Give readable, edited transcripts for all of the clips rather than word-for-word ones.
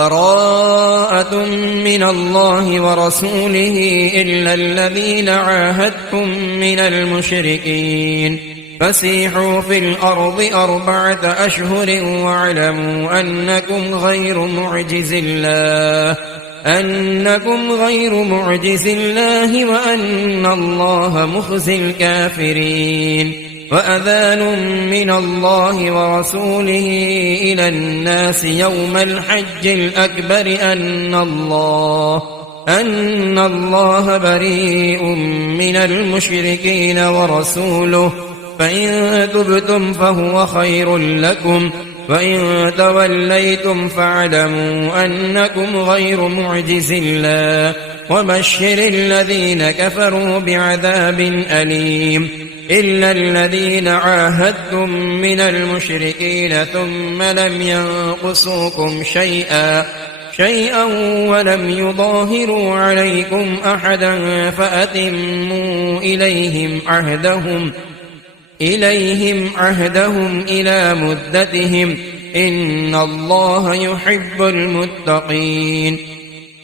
براءة من الله ورسوله إلا الذين عاهدتم من المشركين فسيحوا في الأرض 4 أشهر واعلموا أنكم غير معجز الله وأن الله مخزي الكافرين وأذان من الله ورسوله إلى الناس يوم الحج الأكبر أن الله بريء من المشركين ورسوله فإن تبتم فهو خير لكم وإن توليتم فاعلموا أنكم غير معجز الله وبشر الذين كفروا بعذاب أليم إلا الذين عاهدتم من المشركين ثم لم ينقصوكم شيئا ولم يظاهروا عليكم أحدا فأتموا إليهم عهدهم إلى مدتهم إن الله يحب المتقين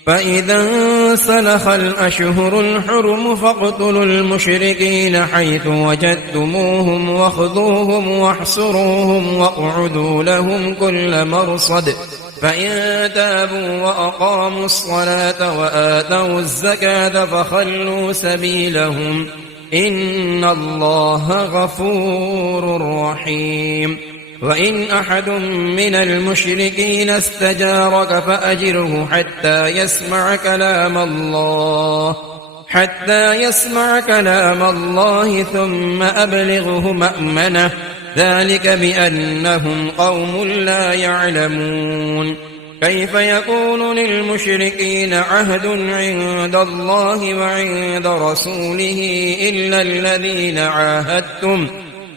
فإذا انسلخ الأشهر الحرم فاقتلوا المشركين حيث وجدتموهم واخذوهم واحصروهم واقعدوا لهم كل مرصد فإن تابوا وأقاموا الصلاة وآتوا الزكاة فخلوا سبيلهم إن الله غفور رحيم وإن أحد من المشركين استجارك فأجره حتى يسمع كلام الله ثم أبلغه مأمنه ذلك بأنهم قوم لا يعلمون كيف يكون للمشركين عهد عند الله وعند رسوله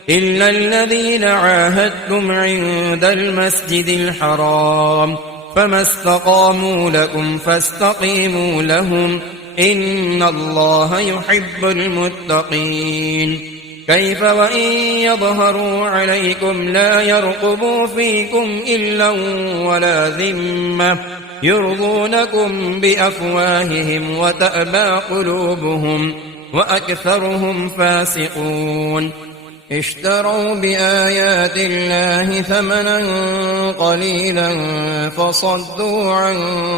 إلا الذين عاهدتم عند المسجد الحرام فما استقاموا لكم فاستقيموا لهم إن الله يحب المتقين كيف وإن يظهروا عليكم لا يرقبوا فيكم إلا ولا ذمة يرضونكم بأفواههم وتأبى قلوبهم وأكثرهم فاسقون اشتروا بآيات الله ثمنا قليلا فصدوا عن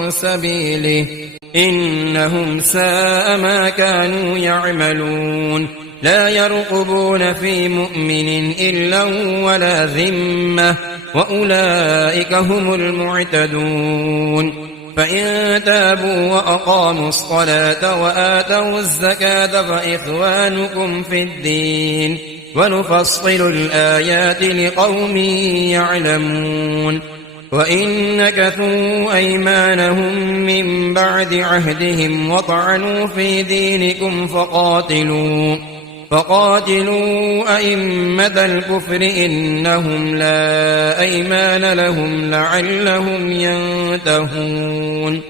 سبيله إنهم ساء ما كانوا يعملون لا يرقبون في مؤمن إلا ولا ذمة وأولئك هم المعتدون فإن تابوا وأقاموا الصلاة وآتوا الزكاة فإخوانكم في الدين ونفصل الآيات لقوم يعلمون وإن نكثوا أيمانهم من بعد عهدهم وطعنوا في دينكم فقاتلوا أئمة الكفر إنهم لا أيمان لهم لعلهم ينتهون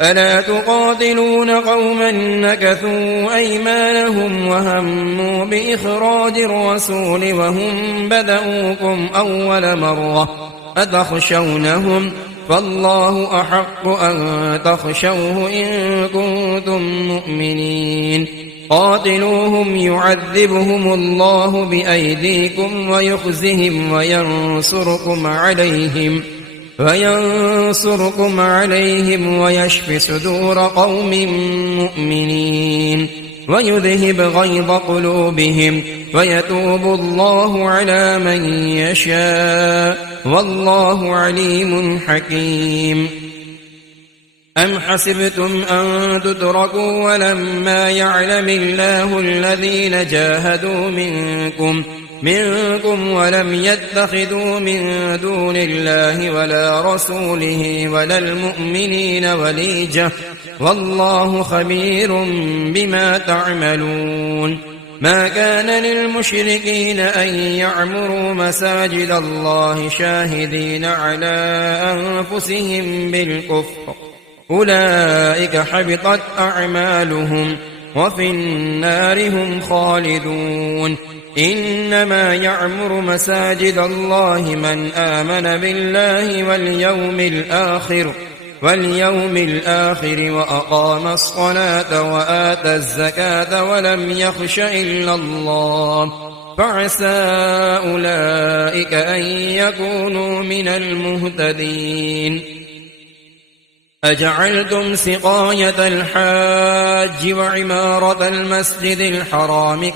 ألا تقاتلون قوما نكثوا أيمانهم وهموا بإخراج الرسول وهم بدؤوكم أول مرة أتخشونهم فالله أحق أن تخشوه إن كنتم مؤمنين قاتلوهم يعذبهم الله بأيديكم ويخزهم وينصركم عليهم ويشف صدور قوم مؤمنين ويذهب غيظ قلوبهم ويتوب الله على من يشاء والله عليم حكيم أم حسبتم أن تتركوا ولما يعلم الله الذين جاهدوا منكم ولم يتخذوا من دون الله ولا رسوله ولا المؤمنين وليجة والله خبير بما تعملون ما كان للمشركين أن يعمروا مساجد الله شاهدين على أنفسهم بالكفر أولئك حبطت أعمالهم وفي النار هم خالدون إنما يعمر مساجد الله من آمن بالله واليوم الآخر واليوم الآخر وأقام الصلاة وآتى الزكاة ولم يخش إلا الله فعسى أولئك أن يكونوا من المهتدين. أجعلتم سقاية الحاج وعمارة المسجد الحرام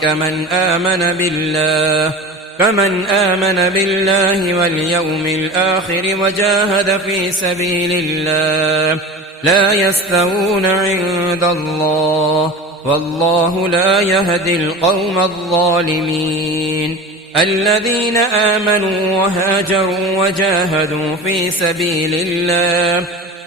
كمن آمن بالله واليوم الآخر وجاهد في سبيل الله لا يستوون عند الله والله لا يهدي القوم الظالمين. الذين آمنوا وهاجروا وجاهدوا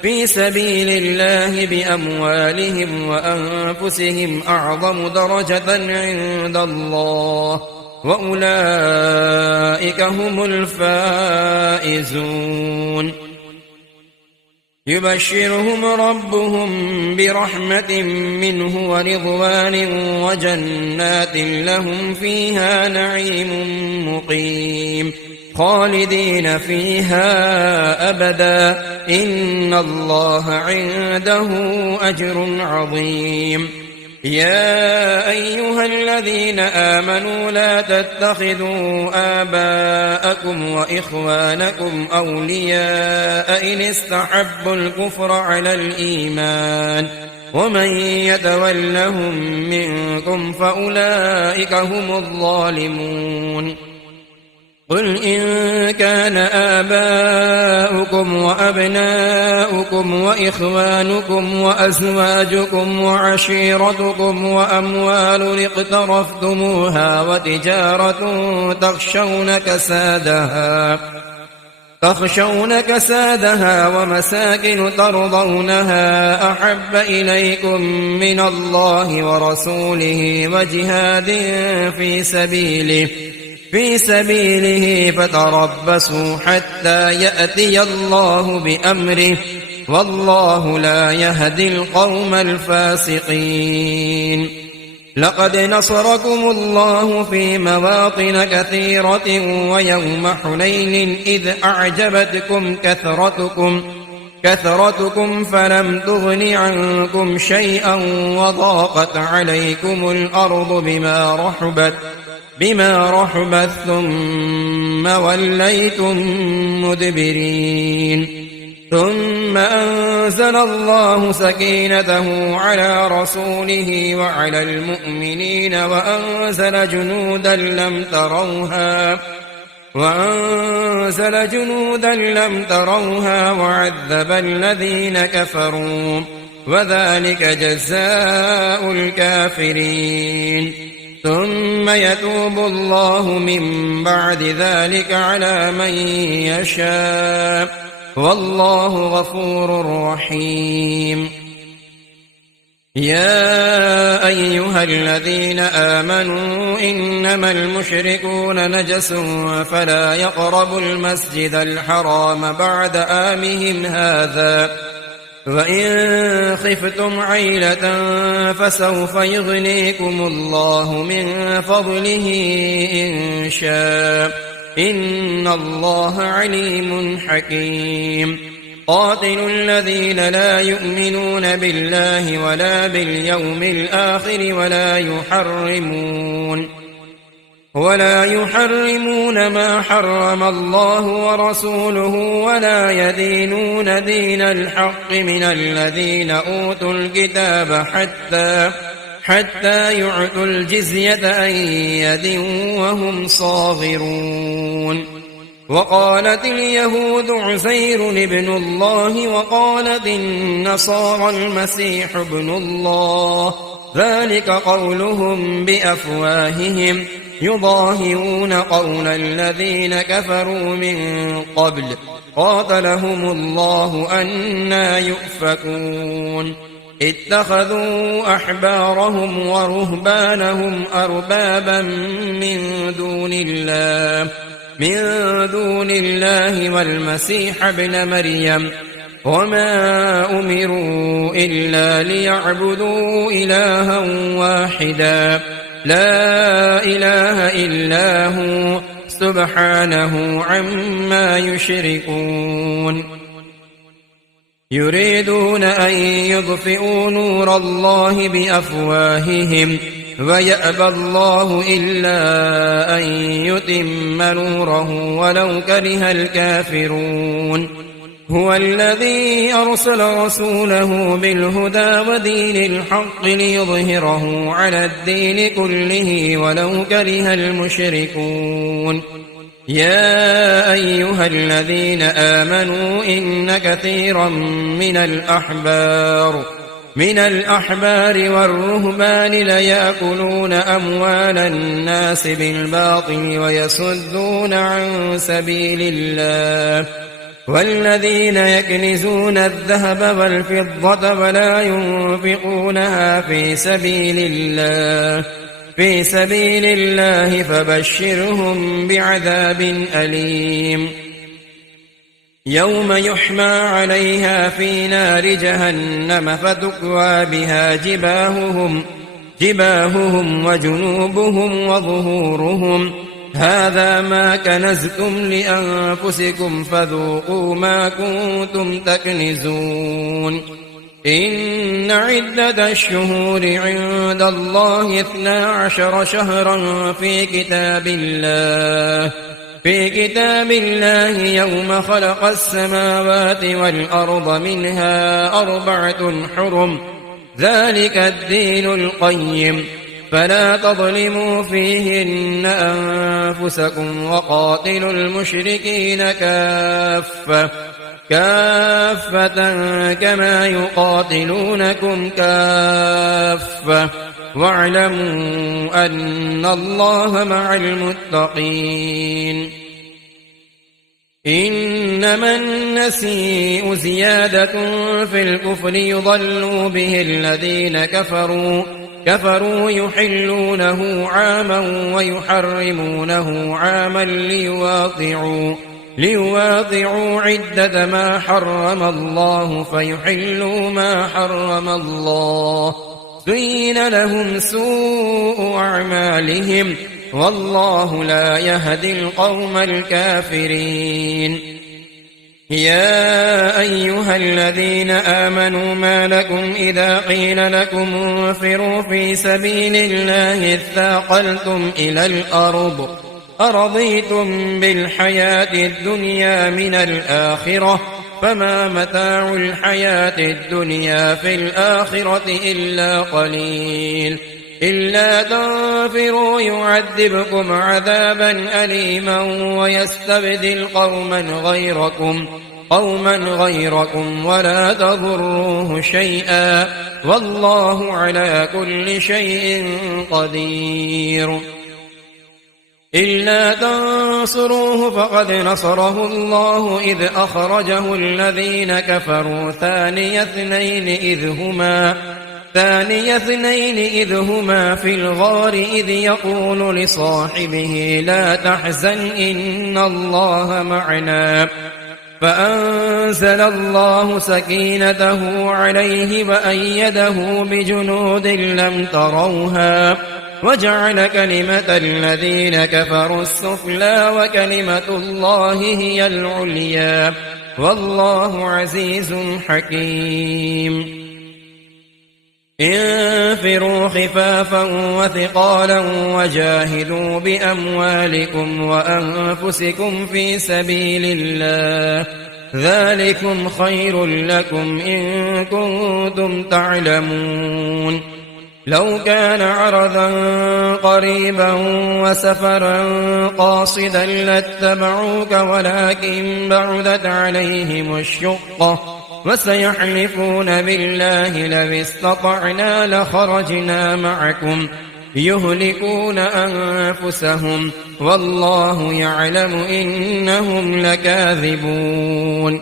في سبيل الله بأموالهم وأنفسهم أعظم درجة عند الله وأولئك هم الفائزون. يبشرهم ربهم برحمة منه ورضوان وجنات لهم فيها نعيم مقيم خالدين فيها أبدا إن الله عنده أجر عظيم. يا أيها الذين آمنوا لا تتخذوا آباءكم وإخوانكم أولياء إن استحبوا الكفر على الإيمان ومن يتولهم منكم فأولئك هم الظالمون. قل إن كان آباؤكم وأبناؤكم وإخوانكم وأزواجكم وعشيرتكم وأموال اقترفتموها وتجارة تخشون كسادها ومساكن ترضونها أحب إليكم من الله ورسوله وجهاد في سبيله فتربصوا حتى يأتي الله بأمره والله لا يهدي القوم الفاسقين. لقد نصركم الله في مواطن كثيرة ويوم حنين إذ أعجبتكم كثرتكم فلم تغن عنكم شيئا وضاقت عليكم الأرض بما رحبت ثم وليتم مدبرين. ثم أنزل الله سكينته على رسوله وعلى المؤمنين وأنزل جنودا لم تروها وعذب الذين كفروا وذلك جزاء الكافرين. ثم يتوب الله من بعد ذلك على من يشاء والله غفور رحيم. يا أيها الذين آمنوا إنما المشركون نجس فلا يقربوا المسجد الحرام بعد عامهم هذا وإن خفتم عيلة فسوف يغنيكم الله من فضله إن شاء إن الله عليم حكيم. قاتلوا الذين لا يؤمنون بالله ولا باليوم الآخر ولا يحرمون ما حرم الله ورسوله ولا يدينون دين الحق من الذين أوتوا الكتاب حتى يعطوا الجزية عن يد وهم صاغرون. وقالت اليهود عزير ابن الله وقالت النصارى المسيح ابن الله ذلك قولهم بأفواههم يضاهئون قول الذين كفروا من قبل قاتلهم الله أنى يؤفكون. اتخذوا أحبارهم ورهبانهم أربابا من دون الله والمسيح ابن مريم وما أمروا إلا ليعبدوا إلها واحدا لا إله إلا هو سبحانه عما يشركون. يريدون أن يطفئوا نور الله بأفواههم ويأبى الله إلا أن يتم نوره ولو كره الكافرون هو الذي أرسل رسوله بالهدى ودين الحق ليظهره على الدين كله ولو كره المشركون يا أيها الذين آمنوا إن كثيرا من الأحبار والرهبان ليأكلون أموال الناس بالباطل ويصدون عن سبيل الله والذين يكنزون الذهب والفضة ولا ينفقونها في سبيل الله فبشرهم بعذاب أليم يوم يحمى عليها في نار جهنم فتكوى بها جباههم وجنوبهم وظهورهم هذا ما كنزتم لأنفسكم فذوقوا ما كنتم تكنزون إن عدة الشهور عند الله 12 شهرا في كتاب الله يوم خلق السماوات والأرض منها 4 حرم ذلك الدين القيم فلا تظلموا فيهن أنفسكم وقاتلوا المشركين كافة كما يقاتلونكم كافة واعلموا أن الله مع المتقين إنما النسيء زيادة في الكفر يضل به الذين كفروا يحلونه عاما ويحرمونه عاما ليواطعوا عدة ما حرم الله فيحلوا ما حرم الله زين لهم سوء أعمالهم والله لا يهدي القوم الكافرين يا أيها الذين آمنوا ما لكم إذا قيل لكم انفروا في سبيل الله اثاقلتم إلى الأرض أرضيتم بالحياة الدنيا من الآخرة فما متاع الحياة الدنيا في الآخرة إلا قليل إلا تنفروا يعذبكم عذابا أليما ويستبدل قوما غيركم ولا تضروه شيئا والله على كل شيء قدير إلا تنصروه فقد نصره الله إذ أخرجه الذين كفروا ثاني اثنين إذ هما في الغار إذ يقول لصاحبه لا تحزن إن الله معنا فأنزل الله سكينته عليه وأيده بجنود لم تروها وجعل كلمة الذين كفروا السفلى وكلمة الله هي العليا والله عزيز حكيم انفروا خفافا وثقالا وجاهدوا بأموالكم وأنفسكم في سبيل الله ذلكم خير لكم إن كنتم تعلمون لو كان عرضا قريبا وسفرا قاصدا لاتبعوك ولكن بعدت عليهم الشقة وسيحلفون بالله لو استطعنا لخرجنا معكم يهلكون أنفسهم والله يعلم إنهم لكاذبون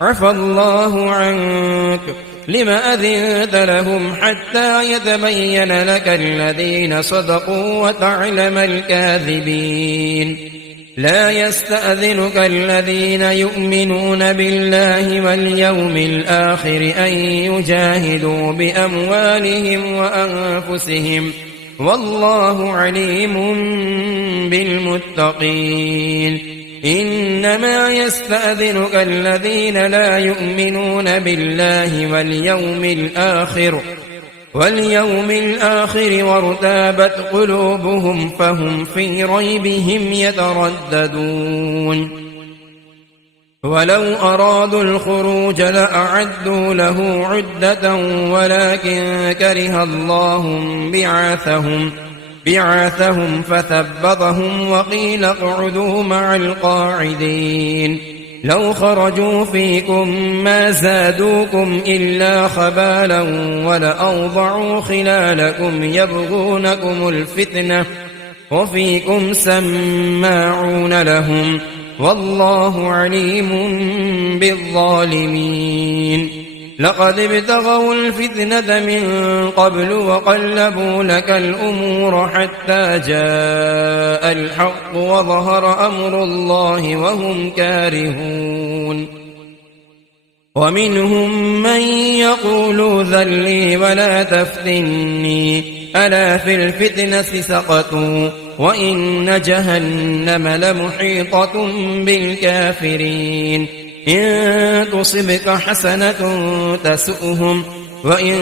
عفى الله عنك لم أذنت لهم حتى يتبين لك الذين صدقوا وتعلم الكاذبين لا يستأذنك الذين يؤمنون بالله واليوم الآخر أن يجاهدوا بأموالهم وأنفسهم والله عليم بالمتقين إنما يستأذنك الذين لا يؤمنون بالله واليوم الآخر وارتابت قلوبهم فهم في ريبهم يترددون ولو أرادوا الخروج لأعدوا له عدة ولكن كره الله بعاثهم فثبطهم وقيل اقعدوا مع القاعدين لو خرجوا فيكم ما زادوكم إلا خبالا ولأوضعوا خلالكم يبغونكم الفتنة وفيكم سماعون لهم والله عليم بالظالمين لقد ابتغوا الفتنة من قبل وقلبوا لك الأمور حتى جاء الحق وظهر أمر الله وهم كارهون ومنهم من يقول ذلي ولا تفتني ألا في الفتنة سقطوا وإن جهنم لمحيطة بالكافرين إن تصبك حسنة تسؤهم وإن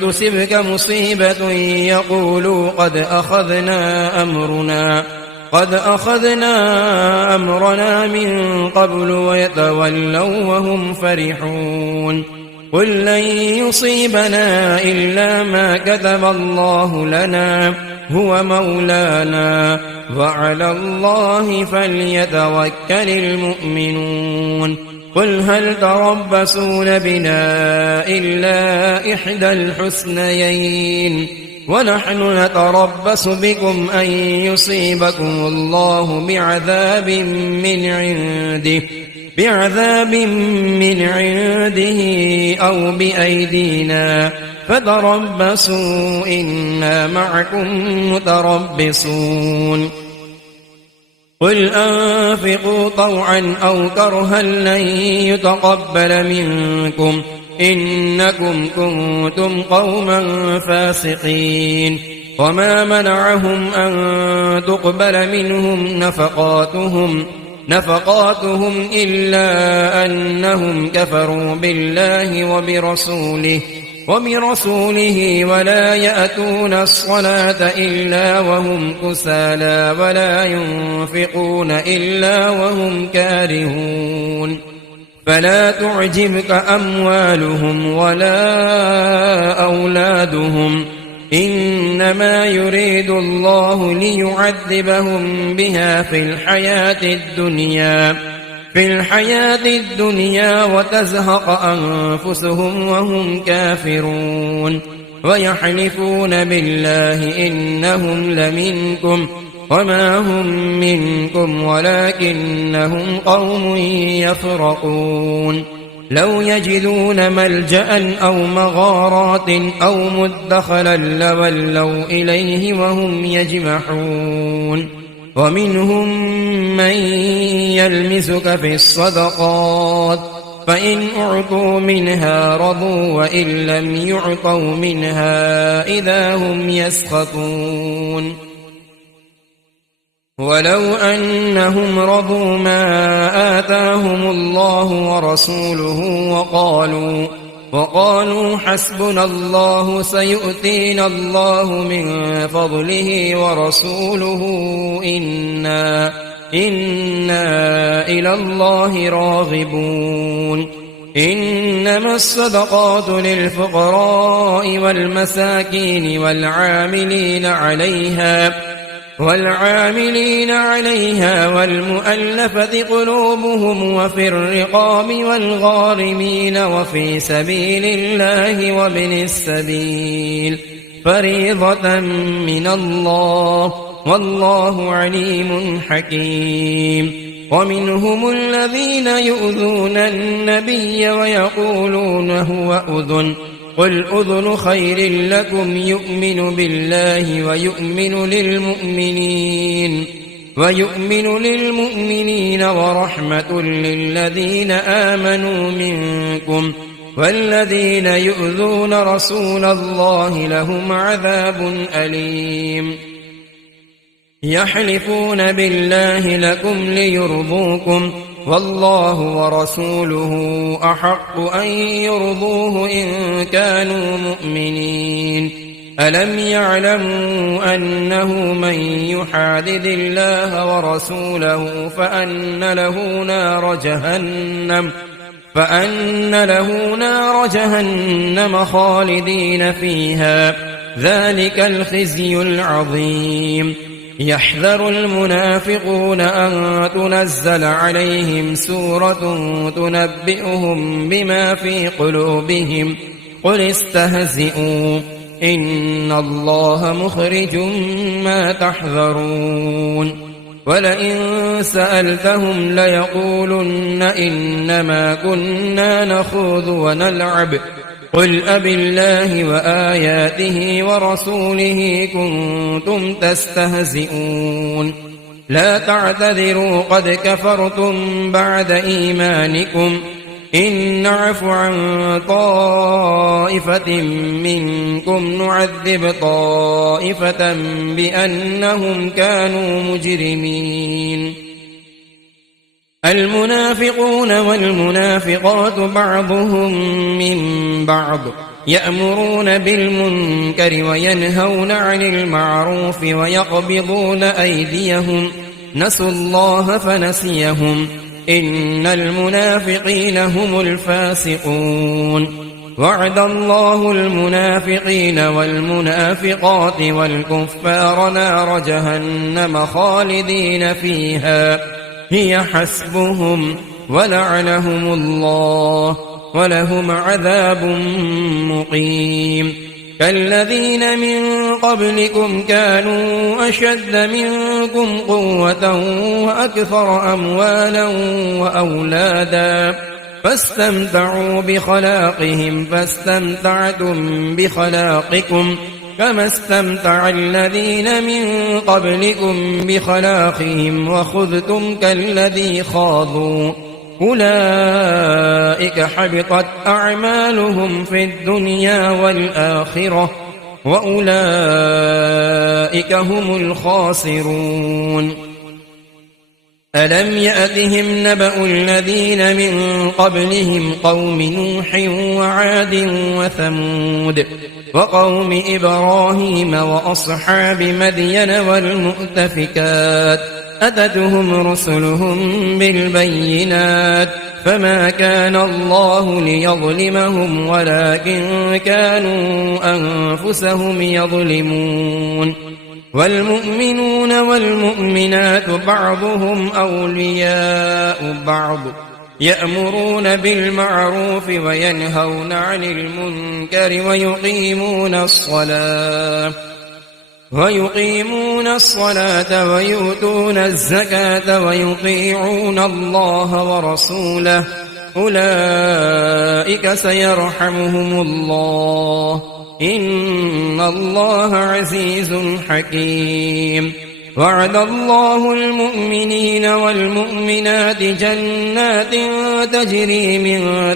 تصبك مصيبة يقولوا قد أخذنا أمرنا من قبل ويتولوا وهم فرحون قل لن يصيبنا إلا ما كتب الله لنا هو مولانا وعلى الله فليتوكل المؤمنون قل هل تربصون بنا إلا إحدى الحسنيين ونحن نتربص بكم أن يصيبكم الله بعذاب من عنده أو بأيدينا فتربصوا إنا معكم متربصون قل أنفقوا طوعا أو كرها لن يتقبل منكم إنكم كنتم قوما فاسقين وما منعهم أن تقبل منهم نفقاتهم إلا أنهم كفروا بالله وبرسوله ولا يأتون الصلاة إلا وهم كسالى ولا ينفقون إلا وهم كارهون فلا تعجبك أموالهم ولا أولادهم إنما يريد الله ليعذبهم بها في الحياة الدنيا وتزهق أنفسهم وهم كافرون ويحلفون بالله إنهم لمنكم وما هم منكم ولكنهم قوم يفرقون لو يجدون ملجأ أو مغارات أو مدخلا لولوا إليه وهم يجمحون ومنهم من يلمسك في الصدقات فإن أعطوا منها رضوا وإن لم يعطوا منها إذا هم يسخطون ولو أنهم رضوا ما آتاهم الله ورسوله وقالوا حسبنا الله سيؤتينا الله من فضله ورسوله إنا إلى الله راغبون إنما الصدقات للفقراء والمساكين والعاملين عليها والمؤلفة قلوبهم وفي الرقاب والغارمين وفي سبيل الله وابن السبيل فريضة من الله والله عليم حكيم ومنهم الذين يؤذون النبي ويقولون هو أذن قل أذن خير لكم يؤمن بالله ويؤمن للمؤمنين ورحمة للذين آمنوا منكم والذين يؤذون رسول الله لهم عذاب أليم يحلفون بالله لكم ليرضوكم والله ورسوله أحق أن يرضوه إن كانوا مؤمنين ألم يعلموا أنه من يحادد الله ورسوله فأن له نار جهنم خالدين فيها ذلك الخزي العظيم يحذر المنافقون أن تنزل عليهم سورة تنبئهم بما في قلوبهم قل استهزئوا إن الله مخرج ما تحذرون ولئن سألتهم ليقولن إنما كنا نخوض ونلعب قل أبالله وآياته ورسوله كنتم تستهزئون لا تعتذروا قد كفرتم بعد إيمانكم إن نعف عن طائفة منكم نعذب طائفة بأنهم كانوا مجرمين المنافقون والمنافقات بعضهم من بعض يأمرون بالمنكر وينهون عن المعروف ويقبضون أيديهم نسوا الله فنسيهم إن المنافقين هم الفاسقون وعد الله المنافقين والمنافقات والكفار نار جهنم خالدين فيها هي حسبهم ولعنهم الله ولهم عذاب مقيم كالذين من قبلكم كانوا أشد منكم قوة وأكثر أموالا وأولادا فاستمتعوا بخلاقهم فاستمتعتم بخلاقكم كما استمتع الذين من قبلكم بخلاقهم وخذتم كالذي خاضوا أولئك حبطت أعمالهم في الدنيا والآخرة وأولئك هم الخاسرون ألم يأتهم نبأ الذين من قبلهم قوم نوح وعاد وثمود وقوم إبراهيم وأصحاب مدين والمؤتفكات أتتهم رسلهم بالبينات فما كان الله ليظلمهم ولكن كانوا أنفسهم يظلمون والمؤمنون والمؤمنات بعضهم أولياء بعض يأمرون بالمعروف وينهون عن المنكر ويقيمون الصلاة ويؤتون الزكاة ويطيعون الله ورسوله أولئك سيرحمهم الله إن الله عزيز حكيم وعد الله المؤمنين والمؤمنات جنات تجري من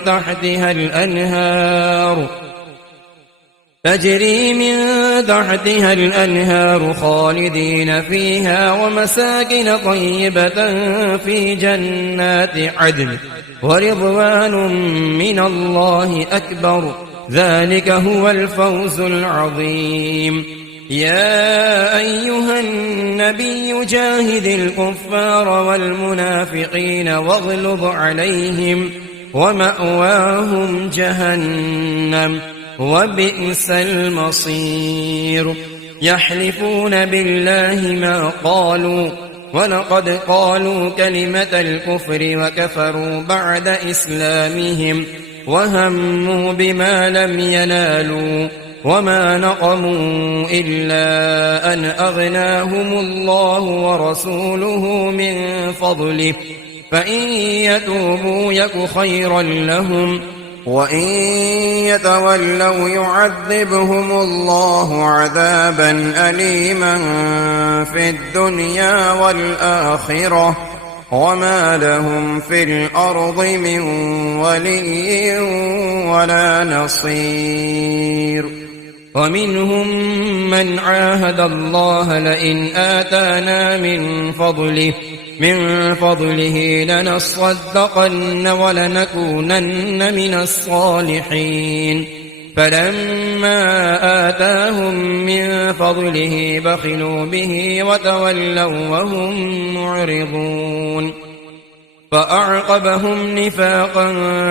تحتها الأنهار خالدين فيها ومساكن طيبة في جنات عدن ورضوان من الله أكبر ذلك هو الفوز العظيم يا أيها النبي جاهد الكفار والمنافقين واغلظ عليهم ومأواهم جهنم وبئس المصير يحلفون بالله ما قالوا ولقد قالوا كلمة الكفر وكفروا بعد إسلامهم وهموا بما لم ينالوا وما نقموا إلا أن أغناهم الله ورسوله من فضله فإن يتوبوا يك خيرا لهم وإن يتولوا يعذبهم الله عذابا أليما في الدنيا والآخرة وما لهم في الأرض من ولي ولا نصير ومنهم من عاهد الله لئن آتانا من فضله لنصدقن ولنكونن من الصالحين فلما آتاهم من فضله بخلوا به وتولوا وهم معرضون فأعقبهم نفاقا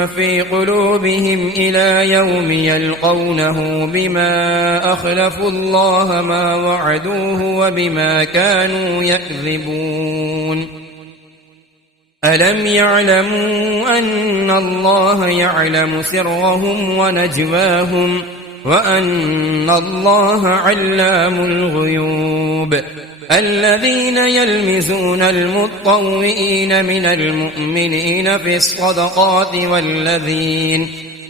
في قلوبهم إلى يوم يلقونه بما أخلفوا الله ما وعدوه وبما كانوا يكذبون ألم يعلموا أن الله يعلم سرهم ونجواهم وأن الله علام الغيوب الذين يلمزون المطوئين من المؤمنين في الصدقات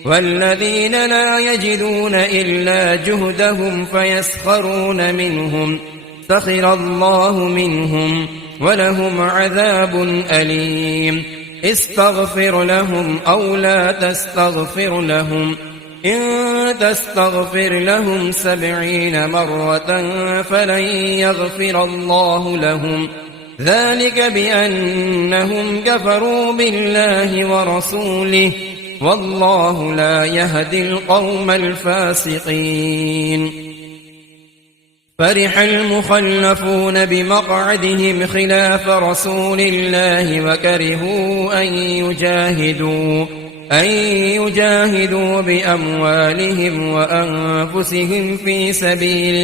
والذين لا يجدون إلا جهدهم فيسخرون منهم سخر الله منهم ولهم عذاب أليم استغفر لهم أو لا تستغفر لهم إن تستغفر لهم 70 مرة فلن يغفر الله لهم ذلك بأنهم كفروا بالله ورسوله والله لا يهدي القوم الفاسقين فرح المخلفون بمقعدهم خلاف رسول الله وكرهوا أن يجاهدوا بأموالهم وأنفسهم في سبيل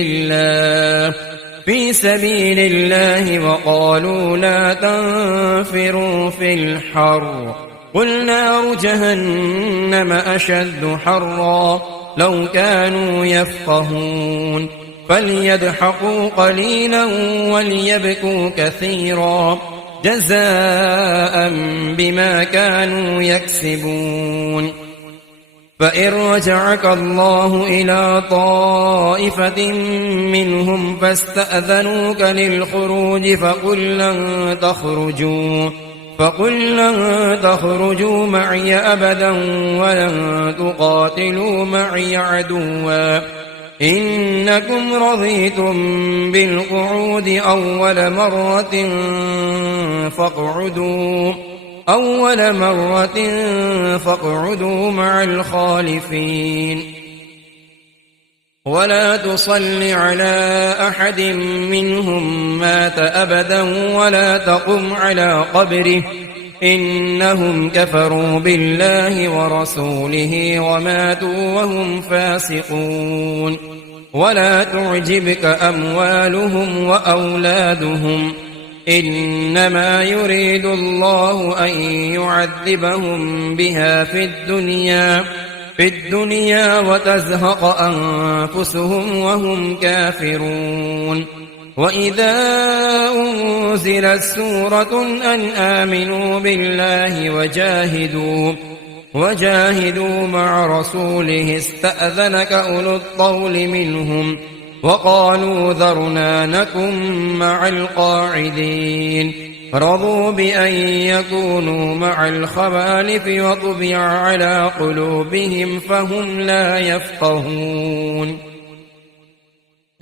الله وقالوا لا تنفروا في الحر قل نار جهنم أشد حرا لو كانوا يفقهون فليضحكوا قليلا وليبكوا كثيرا جزاء بما كانوا يكسبون فإن رجعك الله إلى طائفة منهم فاستأذنوك للخروج فقل لن تخرجوا معي أبدا ولن تقاتلوا معي عدوا إنكم رضيتم بالقعود أول مرة فاقعدوا مع الخالفين ولا تصل على أحد منهم مات أبدا ولا تقم على قبره إنهم كفروا بالله ورسوله وماتوا وهم فاسقون ولا تعجبك أموالهم وأولادهم إنما يريد الله أن يعذبهم بها في الدنيا وتزهق أنفسهم وهم كافرون وإذا أنزلت سورة أن آمنوا بالله وجاهدوا مع رسوله استأذنك أولو الطول منهم وقالوا ذرنا نكن مع القاعدين رضوا بأن يكونوا مع الخوالف وطبع على قلوبهم فهم لا يفقهون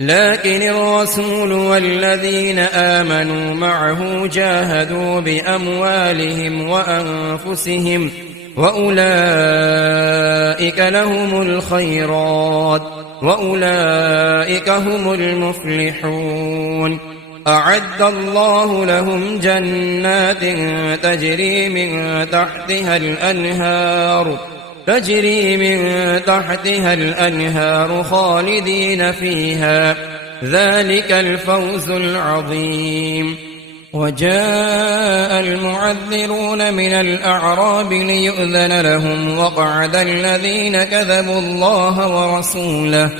لكن الرسول والذين آمنوا معه جاهدوا بأموالهم وأنفسهم وأولئك لهم الخيرات وأولئك هم المفلحون أعد الله لهم جنات تجري من تحتها الأنهار خالدين فيها ذلك الفوز العظيم وجاء المعذرون من الأعراب ليؤذن لهم وقعد الذين كذبوا الله ورسوله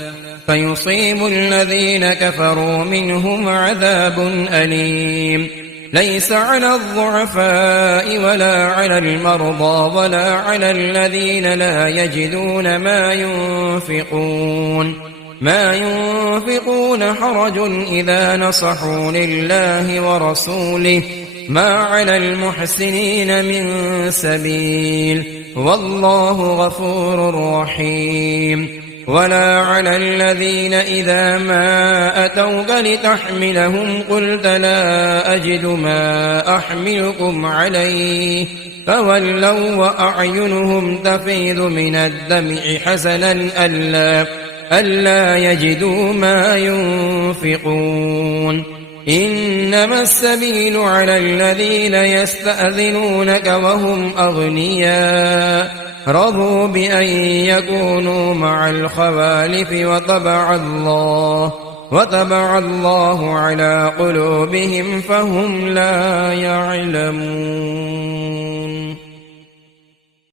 فيصيب الذين كفروا منهم عذاب أليم ليس على الضعفاء ولا على المرضى ولا على الذين لا يجدون ما ينفقون حرج إذا نصحوا لله ورسوله ما على المحسنين من سبيل والله غفور رحيم ولا على الذين إذا ما أتوك لتحملهم قلت لا أجد ما أحملكم عليه فولوا وأعينهم تفيض من الدمع حزنا ألا يجدوا ما ينفقون إنما السبيل على الذين يستأذنونك وهم أغنياء رضوا بأن يكونوا مع الخوالف وطبع الله على قلوبهم فهم لا يعلمون.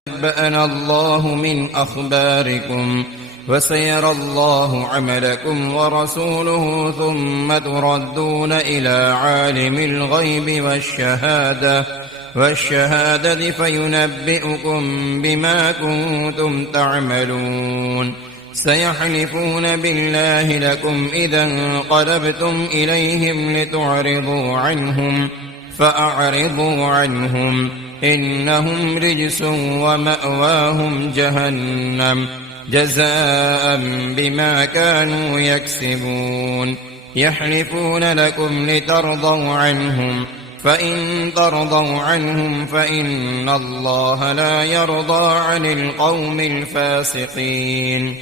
نبأنا الله من أخباركم وسيرى الله عملكم ورسوله ثم تردون إلى عالم الغيب والشهادة فينبئكم بما كنتم تعملون. سيحلفون بالله لكم إذا انقلبتم إليهم لتعرضوا عنهم فأعرضوا عنهم إنهم رجس ومأواهم جهنم جزاء بما كانوا يكسبون. يحلفون لكم لترضوا عنهم فإن ترضوا عنهم فإن الله لا يرضى عن القوم الفاسقين.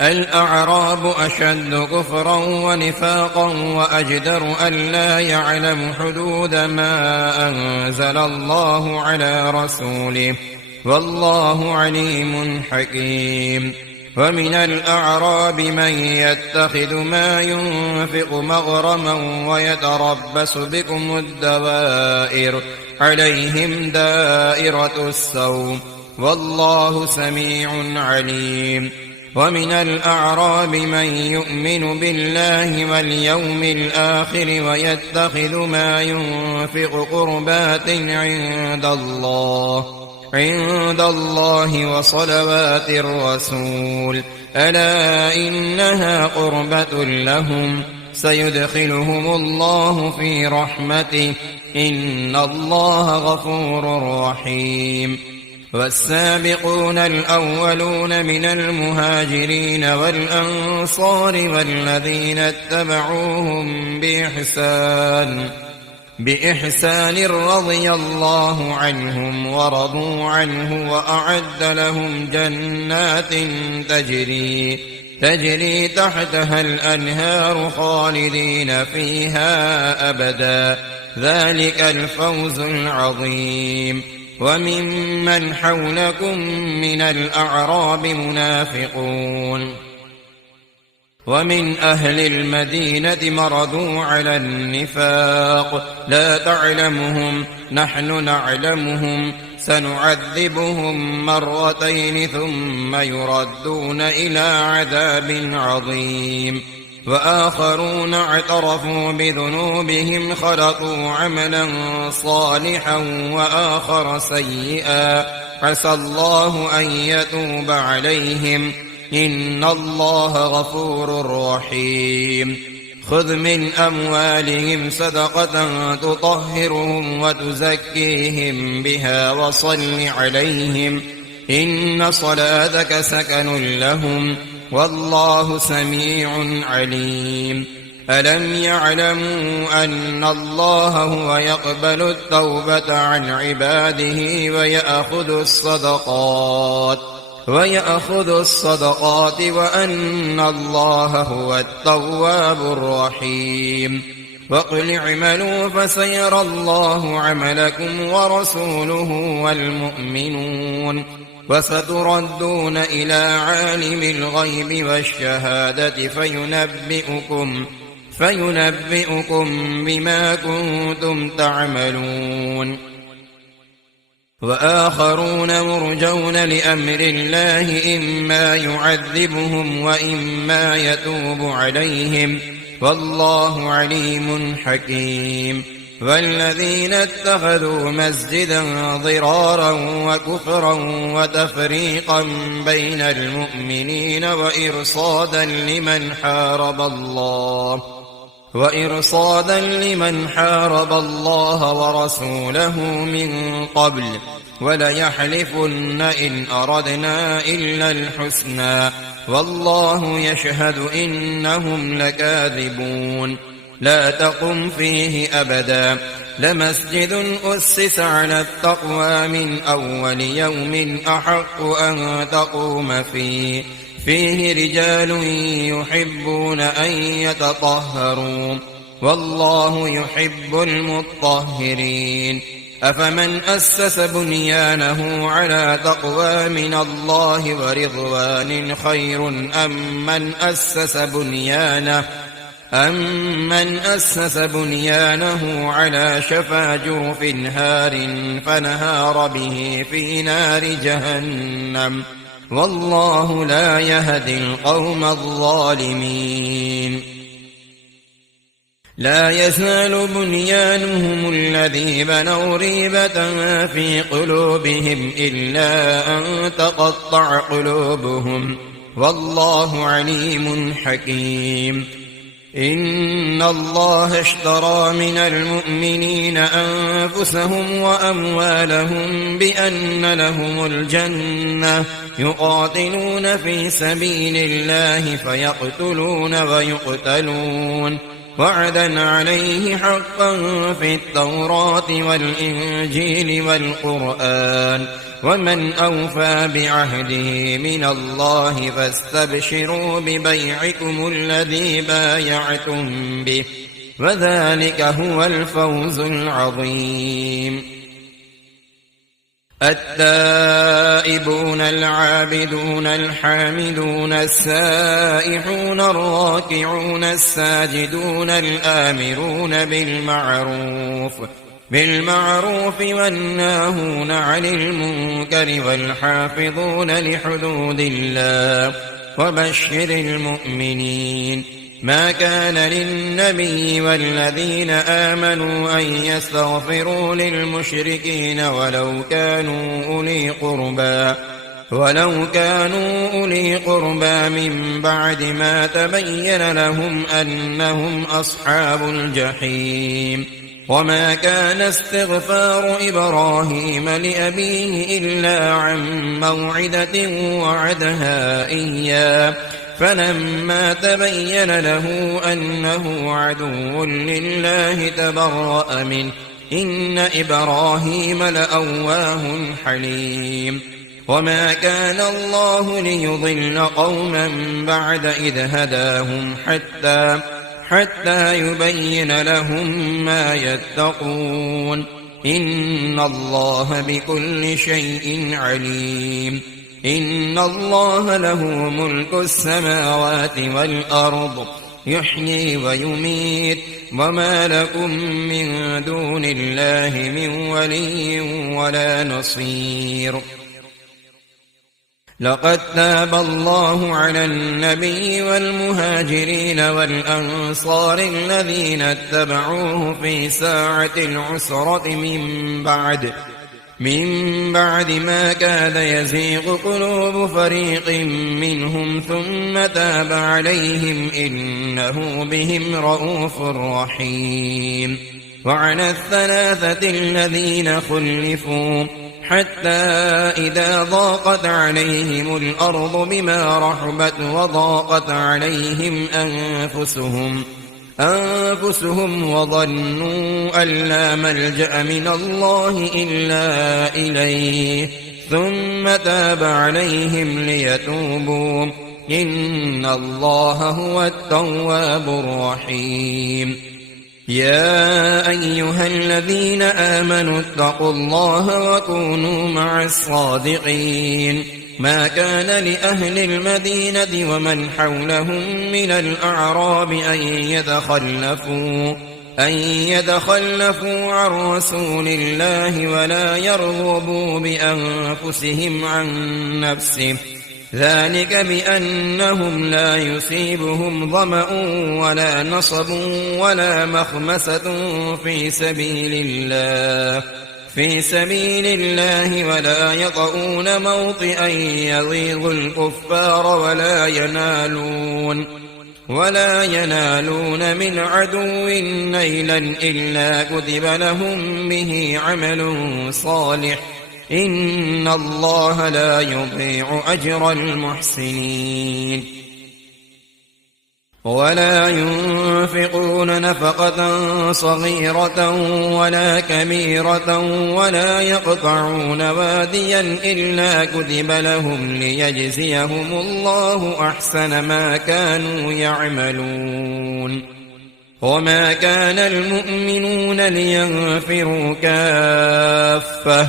الأعراب أشد كفرا ونفاقا وأجدر ألا يعلم حدود ما أنزل الله على رسوله والله عليم حكيم. ومن الأعراب من يتخذ ما ينفق مغرما ويتربص بكم الدوائر عليهم دائرة السوء والله سميع عليم. ومن الأعراب من يؤمن بالله واليوم الآخر ويتخذ ما ينفق قربات عند الله وصلوات الرسول ألا إنها قربة لهم سيدخلهم الله في رحمته إن الله غفور رحيم. والسابقون الأولون من المهاجرين والأنصار والذين اتبعوهم بإحسان رضي الله عنهم ورضوا عنه وأعد لهم جنات تجري تحتها الأنهار خالدين فيها أبدا ذلك الفوز العظيم. وممن حولكم من الأعراب منافقون ومن أهل المدينة مرضوا على النفاق لا تعلمهم نحن نعلمهم سنعذبهم مرتين ثم يردون إلى عذاب عظيم. وآخرون اعترفوا بذنوبهم خلطوا عملا صالحا وآخر سيئا عسى الله أن يتوب عليهم إن الله غفور رحيم. خذ من أموالهم صدقة تطهرهم وتزكيهم بها وصل عليهم إن صلاتك سكن لهم والله سميع عليم. ألم يعلموا أن الله هو يقبل التوبة عن عباده ويأخذ الصدقات وأن الله هو التواب الرحيم. وقل اعملوا فسيرى الله عملكم ورسوله والمؤمنون وستردون إلى عالم الغيب والشهادة فينبئكم بما كنتم تعملون. وآخرون مرجون لأمر الله إما يعذبهم وإما يتوب عليهم والله عليم حكيم. والذين اتخذوا مسجدا ضرارا وكفرا وتفريقا بين المؤمنين وإرصادا لمن حارب الله ورسوله من قبل وليحلفن إن أردنا إلا الحسنى والله يشهد إنهم لكاذبون لا تقم فيه أبدا لمسجد أسس على التقوى من أول يوم أحق أن تقوم فيه رجال يحبون أن يتطهروا والله يحب المطهرين أفمن أسس بنيانه على تقوى من الله ورضوان خير أمن أسس بنيانه على شفا جرف هار فنهار به في نار جهنم والله لا يهدي القوم الظالمين لا يزال بنيانهم الذي بنوا ريبة في قلوبهم إلا أن تقطع قلوبهم والله عليم حكيم إن الله اشترى من المؤمنين أنفسهم وأموالهم بأن لهم الجنة يقاتلون في سبيل الله فيقتلون ويقتلون وعدا عليه حقا في التوراة والإنجيل والقرآن ومن أوفى بعهده من الله فاستبشروا ببيعكم الذي بايعتم به وذلك هو الفوز العظيم التائبون العابدون الحامدون السائحون الراكعون الساجدون الآمرون بالمعروف والناهون عن المنكر والحافظون لحدود الله وبشر المؤمنين ما كان للنبي والذين آمنوا أن يستغفروا للمشركين ولو كانوا أولي قربى من بعد ما تبين لهم أنهم أصحاب الجحيم وما كان استغفار إبراهيم لأبيه إلا عن موعدة وعدها إياه فلما تبين له أنه عدو لله تبرأ منه إن إبراهيم لأواه حليم وما كان الله ليضل قوما بعد إذ هداهم حتى يبين لهم ما يتقون إن الله بكل شيء عليم إن الله له ملك السماوات والأرض يحيي ويميت وما لكم من دون الله من ولي ولا نصير لقد تاب الله على النبي والمهاجرين والأنصار الذين اتبعوه في ساعة العسرة من بعد ما كاد يزيغ قلوب فريق منهم ثم تاب عليهم إنه بهم رءوف رحيم وعلى الثلاثة الذين خلفوا حتى إذا ضاقت عليهم الأرض بما رحبت وضاقت عليهم أنفسهم وظنوا أن لا ملجأ من الله إلا إليه ثم تاب عليهم ليتوبوا إن الله هو التواب الرحيم يا أيها الذين آمنوا اتقوا الله وكونوا مع الصادقين ما كان لأهل المدينة ومن حولهم من الأعراب أن يتخلفوا عن رسول الله ولا يرغبوا بأنفسهم عن نفسه ذلك بأنهم لا يصيبهم ظمأ ولا نصب ولا مخمسة في سبيل الله ولا يطؤون موطئا يغيظ الكفار ولا ينالون من عدو نيلا إلا كتب لهم به عمل صالح إن الله لا يضيع أجر المحسنين. ولا ينفقون نفقة صغيرة ولا كبيرة ولا يقطعون واديا إلا كتب لهم ليجزيهم الله أحسن ما كانوا يعملون. وما كان المؤمنون لينفروا كافة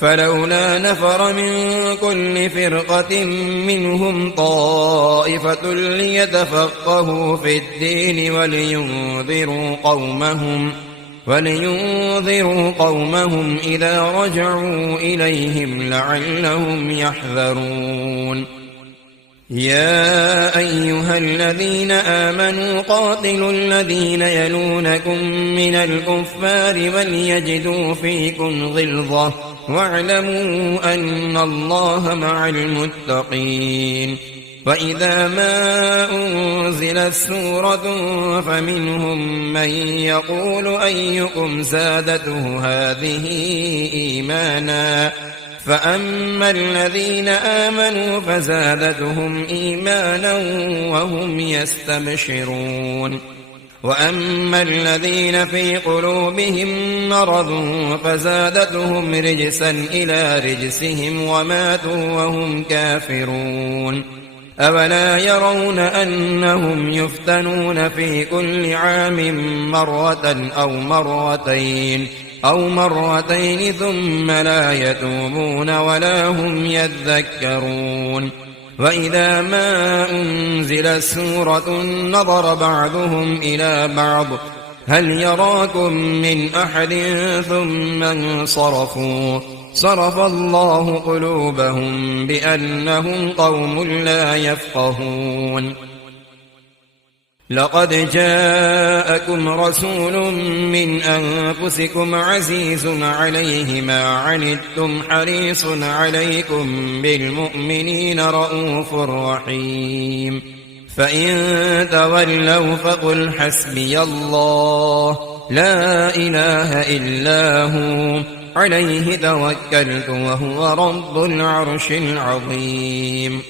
فلولا نفر من كل فرقة منهم طائفة ليتفقهوا في الدين ولينذروا قومهم إذا رجعوا إليهم لعلهم يحذرون. يا أيها الذين آمنوا قاتلوا الذين يلونكم من الكفار وليجدوا فيكم غلظة واعلموا أن الله مع المتقين. وإذا ما أنزلت سورة فمنهم من يقول أيكم زادته هذه إيمانا فأما الذين آمنوا فزادتهم إيمانا وهم يستبشرون. وأما الذين في قلوبهم مرض فزادتهم رجسا إلى رجسهم وماتوا وهم كافرون. أولا يرون أنهم يفتنون في كل عام مرة أو مرتين ثم لا يتوبون ولا هم يذكرون. وإذا ما أنزلت سورة نظر بعضهم إلى بعض هل يراكم من أحد ثم انصرفوا صرف الله قلوبهم بأنهم قوم لا يفقهون. لقد جاءكم رسول من أنفسكم عزيز عليه ما عنتم حريص عليكم بالمؤمنين رءوف رحيم. فإن تولوا فقل حسبي الله لا إله إلا هو عليه توكلت وهو رب العرش العظيم.